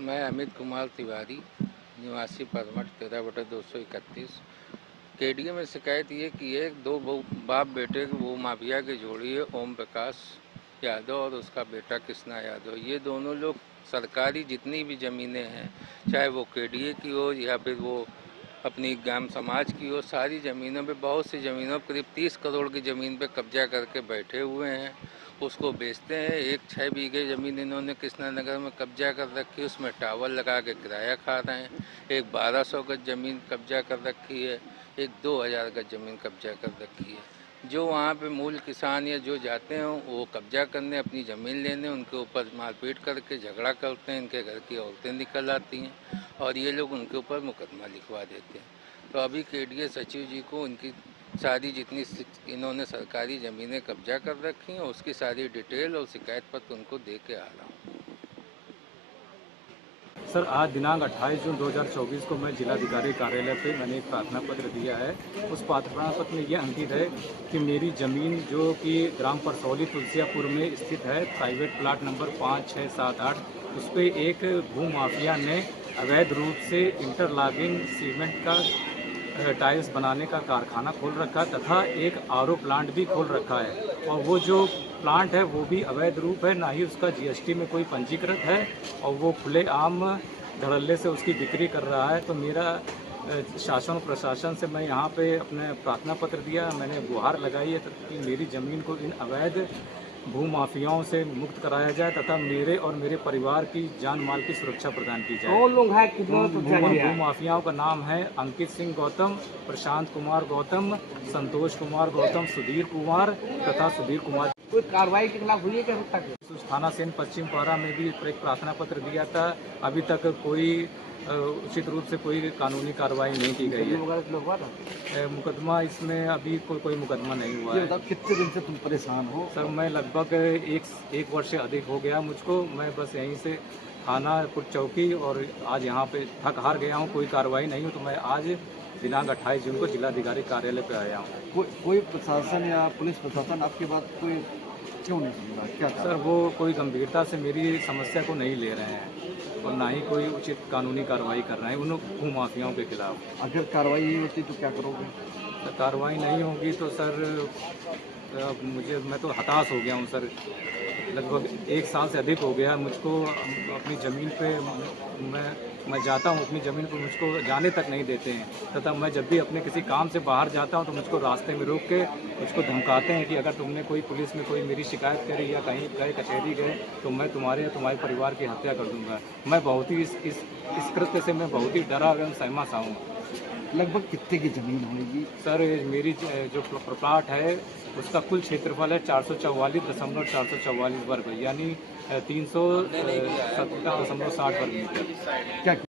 मैं अमित कुमार तिवारी, निवासी परमठ 13/231। केडीए में शिकायत ये की है, दो बाप बेटे वो माफिया की जोड़ी है, ओम प्रकाश यादव और उसका बेटा कृष्णा यादव। ये दोनों लोग सरकारी जितनी भी ज़मीनें हैं, चाहे वो केडीए की हो या फिर वो अपनी ग्राम समाज की हो, सारी ज़मीनों पे, बहुत सी ज़मीनों करीब 30 करोड़ की ज़मीन पे कब्जा करके बैठे हुए हैं। उसको बेचते हैं। एक 6 बीघे ज़मीन इन्होंने कृष्णा नगर में कब्जा कर रखी है, उसमें टावर लगा के किराया खा रहे हैं। एक 1200 गज ज़मीन कब्जा कर रखी है, एक 2000 गज ज़मीन कब्जा कर रखी है। जो वहाँ पे मूल किसान या जो जाते हैं वो कब्जा करने, अपनी ज़मीन लेने, उनके ऊपर मारपीट करके झगड़ा करते हैं। इनके घर की औरतें निकल आती हैं और ये लोग उनके ऊपर मुकदमा लिखवा देते हैं। तो अभी केडीए सचिव जी को उनकी सारी जितनी इन्होंने सरकारी ज़मीनें कब्जा कर रखी हैं उसकी सारी डिटेल और शिकायत पत्र उनको दे के आ रहा हूँ। सर, आज दिनांक 28 जून 2024 को मैं जिलाधिकारी कार्यालय पे मैंने एक प्रार्थना पत्र दिया है। उस प्रार्थना पत्र में ये अंकित है कि मेरी ज़मीन जो कि ग्राम परसौली तुलसियापुर में स्थित है, प्राइवेट प्लाट नंबर 5, 6, 7, 8, उस पर एक भूमाफिया ने अवैध रूप से इंटरलॉकिंग सीमेंट का टाइल्स बनाने का कारखाना खोल रखा तथा एक आरओ प्लांट भी खोल रखा है। और वो जो प्लांट है वो भी अवैध रूप है, ना ही उसका जीएसटी में कोई पंजीकृत है और वो खुलेआम धड़ल्ले से उसकी बिक्री कर रहा है। तो मेरा शासन प्रशासन से मैं यहाँ पे अपने प्रार्थना पत्र दिया, मैंने गुहार लगाई है कि मेरी ज़मीन को इन अवैध भूमाफियाओं से मुक्त कराया जाए तथा मेरे और मेरे परिवार की जान माल की सुरक्षा प्रदान की जाए। कौन लोग हैं, कितने भूमाफियाओं का नाम है अंकित सिंह गौतम, प्रशांत कुमार गौतम, संतोष कुमार गौतम, सुधीर कुमार तथा सुधीर कुमार। कोई कार्रवाई के खिलाफ हुई है क्या तक? थाना सेन पश्चिम पारा में भी एक प्रार्थना पत्र दिया था। अभी तक कोई उचित रूप से कोई कानूनी कार्रवाई नहीं की गई है। मुकदमा इसमें अभी कोई मुकदमा नहीं हुआ है। कितने दिन से तुम परेशान हो? सर, मैं लगभग एक वर्ष से अधिक हो गया मुझको। मैं बस यहीं से थाना कुट चौकी और आज यहाँ पे थक हार गया हूँ, कोई कार्रवाई नहीं हो, तो मैं आज दिनांक 28 जून को जिलाधिकारी कार्यालय पे आया हूँ। कोई प्रशासन या पुलिस प्रशासन आपकी बात कोई क्यों नहीं सुन रहा? क्या सर, वो कोई गंभीरता से मेरी समस्या को नहीं ले रहे हैं और ना ही कोई उचित कानूनी कार्रवाई कर रहे हैं उन भूमाफियाओं के खिलाफ। अगर कार्रवाई नहीं होती तो क्या करोगे? सर, कार्रवाई नहीं होगी तो सर मैं तो हताश हो गया हूँ सर। लगभग 1 साल से अधिक हो गया मुझको अपनी ज़मीन पे मैं जाता हूँ, अपनी ज़मीन पर मुझको जाने तक नहीं देते हैं तथा मैं जब भी अपने किसी काम से बाहर जाता हूँ तो मुझको रास्ते में रोक के मुझको धमकाते हैं कि अगर तुमने कोई पुलिस में कोई मेरी शिकायत करी या कहीं गए, कचहरी गए, तो मैं तुम्हारे या तुम्हारे परिवार की हत्या कर दूँगा। मैं बहुत ही इस कृत्य से मैं बहुत ही डरा एवं सहमा सा हूँ। लगभग कितने की ज़मीन होगी? सर, मेरी जो प्लाट है उसका कुल क्षेत्रफल है 444.444 वर्ग, यानी 370.60 वर्ग मीटर। क्या